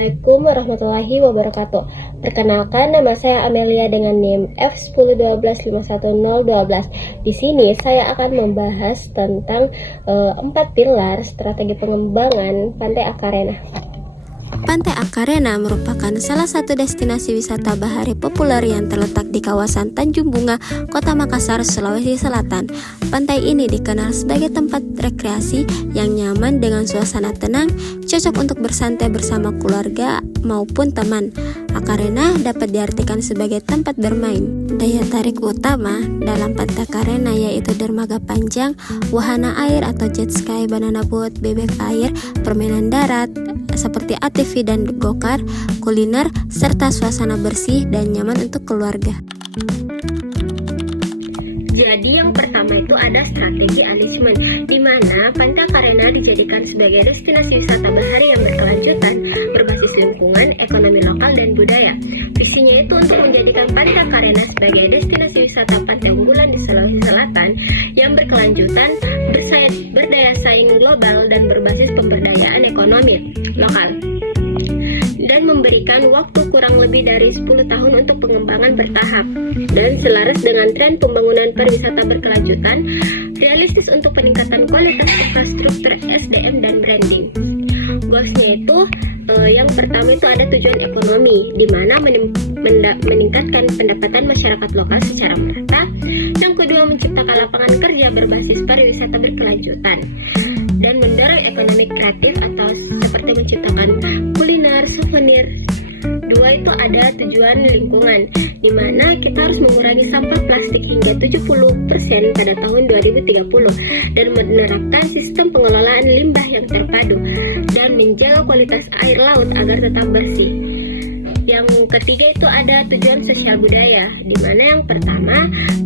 Assalamualaikum warahmatullahi wabarakatuh. Perkenalkan, nama saya Amelia dengan NIM F1012511012. Di sini saya akan membahas tentang 4 pilar strategi pengembangan Pantai Akarena. Pantai Akarena merupakan salah satu destinasi wisata bahari populer yang terletak di kawasan Tanjung Bunga, Kota Makassar, Sulawesi Selatan. Pantai ini dikenal sebagai tempat rekreasi yang nyaman dengan suasana tenang, cocok untuk bersantai bersama keluarga maupun teman. Akarena dapat diartikan sebagai tempat bermain. Daya tarik utama dalam Pantai Akarena yaitu dermaga panjang, wahana air atau jet ski, banana boat, bebek air, permainan darat seperti ATV dan go-kart, kuliner, serta suasana bersih dan nyaman untuk keluarga. Jadi yang pertama itu ada strategi manajemen, di mana Pantai Akarena dijadikan sebagai destinasi wisata bahari yang berkelanjutan, berbasis lingkungan, ekonomi lokal, dan budaya. Visinya itu untuk menjadikan Pantai Akarena sebagai destinasi wisata pantai unggulan di Sulawesi Selatan yang berkelanjutan, berdaya saing global, dan berbasis pemberdayaan ekonomi lokal, dan memberikan waktu kurang lebih dari 10 tahun untuk pengembangan bertahap dan selaras dengan tren pembangunan pariwisata berkelanjutan, realistis untuk peningkatan kualitas infrastruktur, SDM, dan branding. Goalsnya itu yang pertama itu ada tujuan ekonomi, di mana meningkatkan pendapatan masyarakat lokal secara merata. Yang kedua, menciptakan lapangan kerja berbasis pariwisata berkelanjutan dan mendorong ekonomi kreatif atau seperti menciptakan kuliner, souvenir. Dua itu ada tujuan lingkungan, di mana kita harus mengurangi sampah plastik hingga 70% pada tahun 2030 dan menerapkan sistem pengelolaan limbah yang terpadu dan menjaga kualitas air laut agar tetap bersih. Yang ketiga itu ada tujuan sosial budaya, di mana yang pertama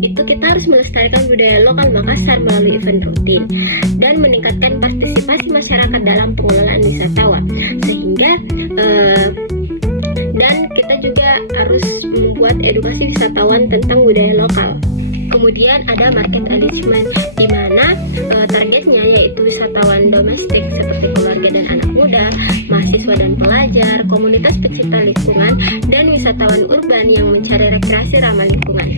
itu kita harus melestarikan budaya lokal Makassar melalui event rutin dan meningkatkan partisipasi masyarakat dalam pengelolaan wisatawan, sehingga dan kita juga harus membuat edukasi wisatawan tentang budaya lokal. Kemudian ada market management, di mana targetnya yaitu wisatawan domestik seperti keluarga dan anak muda, mahasiswa dan pelajar, komunitas pecinta lingkungan, dan wisatawan urban yang mencari rekreasi ramah lingkungan.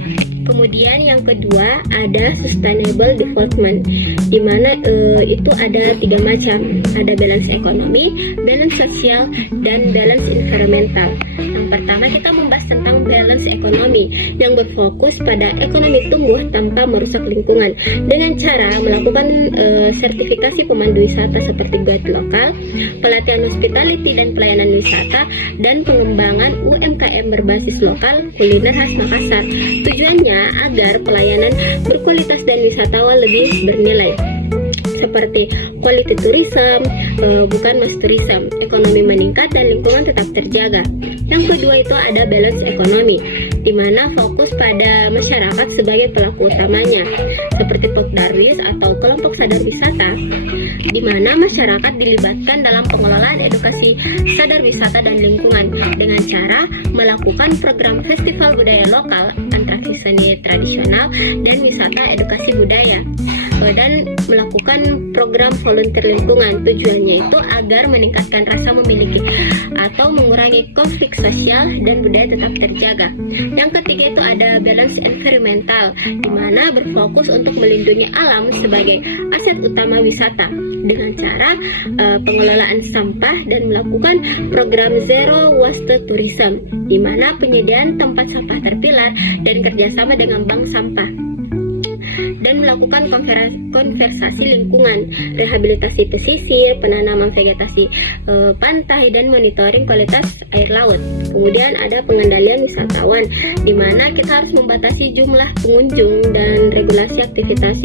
Kemudian yang kedua ada sustainable development, di mana itu ada 3 macam, ada balance ekonomi, balance sosial, dan balance environmental. Yang pertama kita membahas tentang balance ekonomi yang berfokus pada ekonomi tumbuh tanpa merusak lingkungan dengan cara melakukan sertifikasi pemandu wisata seperti guide lokal, pelatihan hospitality dan pelayanan wisata, dan pengembangan UMKM berbasis lokal, kuliner khas Makassar. Tujuannya agar pelayanan berkualitas dan wisatawan lebih bernilai, seperti quality tourism, bukan mass tourism, ekonomi meningkat dan lingkungan tetap terjaga. Yang kedua itu ada balance ekonomi, di mana fokus pada masyarakat sebagai pelaku utamanya, seperti Pokdarwis atau kelompok sadar wisata, di mana masyarakat dilibatkan dalam pengelolaan edukasi sadar wisata dan lingkungan dengan cara melakukan program festival budaya lokal, atraksi seni tradisional, dan wisata edukasi budaya, dan melakukan program volunteer lingkungan. Tujuannya itu agar meningkatkan rasa memiliki atau mengurangi konflik sosial dan budaya tetap terjaga. Yang ketiga itu ada balance environmental, di mana berfokus untuk melindungi alam sebagai aset utama wisata dengan cara pengelolaan sampah dan melakukan program zero waste tourism, di mana penyediaan tempat sampah terpilah dan kerjasama dengan bank sampah, dan melakukan konservasi lingkungan, rehabilitasi pesisir, penanaman vegetasi pantai, dan monitoring kualitas air laut. Kemudian ada pengendalian wisatawan, di mana kita harus membatasi jumlah pengunjung dan regulasi aktivitas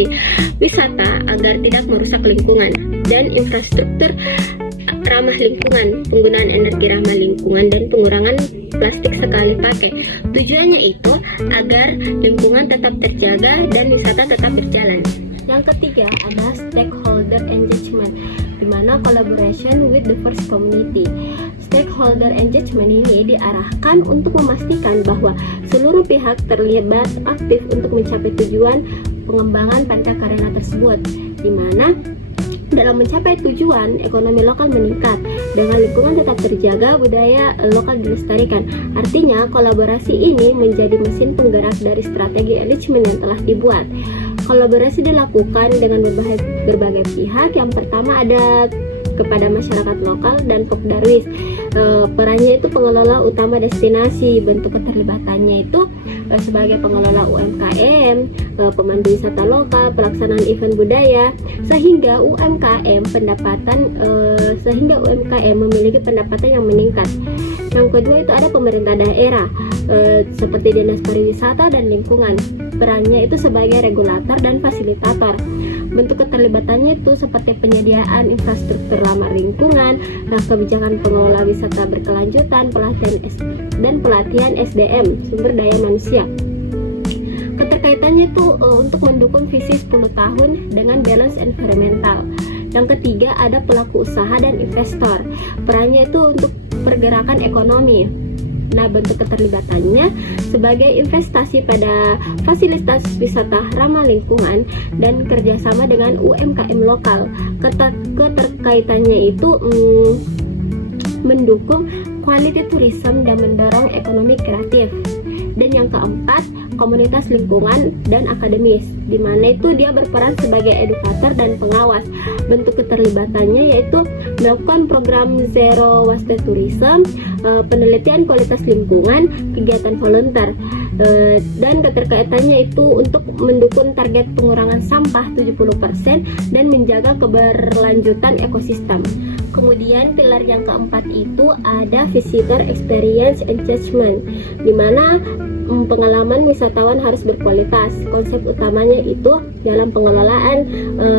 wisata agar tidak merusak lingkungan, dan infrastruktur ramah lingkungan, penggunaan energi ramah lingkungan, dan pengurangan plastik sekali pakai. Tujuannya itu agar lingkungan tetap terjaga dan wisata tetap berjalan. Yang ketiga ada stakeholder engagement, di mana collaboration with diverse community. Stakeholder engagement ini diarahkan untuk memastikan bahwa seluruh pihak terlibat aktif untuk mencapai tujuan pengembangan Pantai Akarena tersebut, di mana dalam mencapai tujuan ekonomi lokal meningkat dengan lingkungan tetap terjaga, budaya lokal dilestarikan. Artinya, kolaborasi ini menjadi mesin penggerak dari strategi enrichment yang telah dibuat. Kolaborasi dilakukan dengan berbagai pihak. Yang pertama ada kepada masyarakat lokal dan Pokdarwis. Perannya itu pengelola utama destinasi. Bentuk keterlibatannya itu sebagai pengelola UMKM, pemandu wisata lokal, pelaksanaan event budaya, sehingga UMKM memiliki pendapatan yang meningkat. Yang kedua itu ada pemerintah daerah, seperti Dinas Pariwisata dan Lingkungan. Perannya itu sebagai regulator dan fasilitator. Bentuk keterlibatannya itu seperti penyediaan infrastruktur ramah lingkungan, kebijakan pengelola wisata berkelanjutan, pelatihan SDM, sumber daya manusia. Keterkaitannya itu untuk mendukung visi 10 tahun dengan balance environmental. Yang ketiga ada pelaku usaha dan investor. Perannya itu untuk pergerakan ekonomi. Nah, bentuk keterlibatannya sebagai investasi pada fasilitas wisata ramah lingkungan dan kerjasama dengan UMKM lokal. Keterkaitannya itu mendukung quality tourism dan mendorong ekonomi kreatif. Dan yang keempat, komunitas lingkungan dan akademis, di mana itu dia berperan sebagai edukator dan pengawas. Bentuk keterlibatannya yaitu melakukan program Zero Waste Tourism, penelitian kualitas lingkungan, kegiatan volunteer, dan keterkaitannya itu untuk mendukung target pengurangan sampah 70% dan menjaga keberlanjutan ekosistem. Kemudian pilar yang keempat itu ada visitor experience engagement, di mana pengalaman wisatawan harus berkualitas. Konsep utamanya itu dalam pengelolaan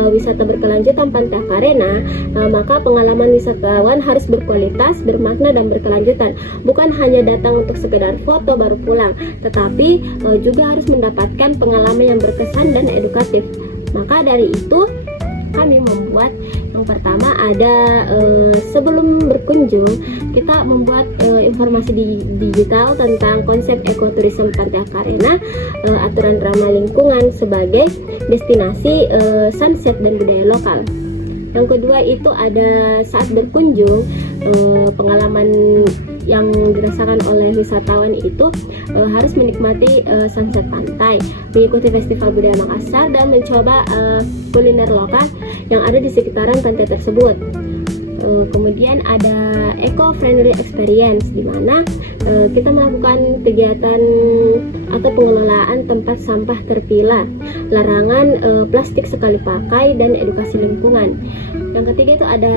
wisata berkelanjutan Pantai Akarena, maka pengalaman wisatawan harus berkualitas, bermakna dan berkelanjutan. Bukan hanya datang untuk sekedar foto baru pulang, tetapi juga harus mendapatkan pengalaman yang berkesan dan edukatif. Maka dari itu kami membuat yang pertama ada sebelum berkunjung kita membuat informasi digital tentang konsep ekoturism Pantai Akarena, aturan ramah lingkungan sebagai destinasi sunset dan budaya lokal. Yang kedua itu ada saat berkunjung, pengalaman yang dirasakan oleh wisatawan itu harus menikmati sunset pantai, mengikuti festival budaya Makassar dan mencoba kuliner lokal yang ada di sekitaran pantai tersebut. Kemudian ada eco-friendly experience, di mana kita melakukan kegiatan atau pengelolaan tempat sampah terpilah, larangan plastik sekali pakai dan edukasi lingkungan. Yang ketiga itu ada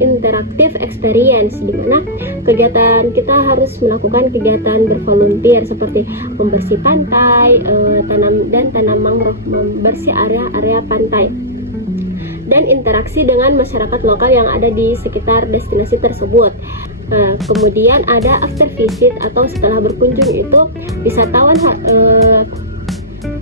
interactive experience, di mana kegiatan kita harus melakukan kegiatan bervolunteer seperti membersih pantai, tanam mangrove, membersih area pantai, dan interaksi dengan masyarakat lokal yang ada di sekitar destinasi tersebut. Kemudian ada after visit atau setelah berkunjung itu wisatawan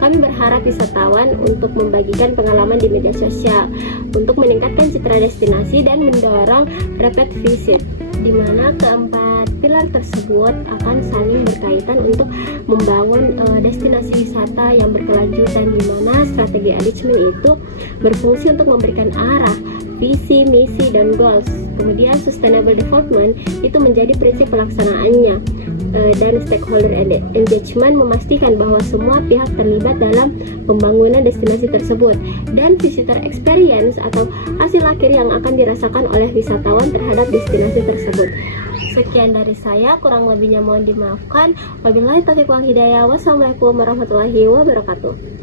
kami berharap wisatawan untuk membagikan pengalaman di media sosial untuk meningkatkan citra destinasi dan mendorong repeat visit, di mana keempat pilar tersebut akan saling berkaitan untuk membangun destinasi wisata yang berkelanjutan, di mana strategi enrichment itu berfungsi untuk memberikan arah, visi, misi, dan goals. Kemudian sustainable development itu menjadi prinsip pelaksanaannya, dan stakeholder engagement memastikan bahwa semua pihak terlibat dalam pembangunan destinasi tersebut, dan visitor experience atau hasil akhir yang akan dirasakan oleh wisatawan terhadap destinasi tersebut. Sekian dari saya, kurang lebihnya mohon dimaafkan. Wabillahi taufiq wal hidayah. Wassalamualaikum warahmatullahi wabarakatuh.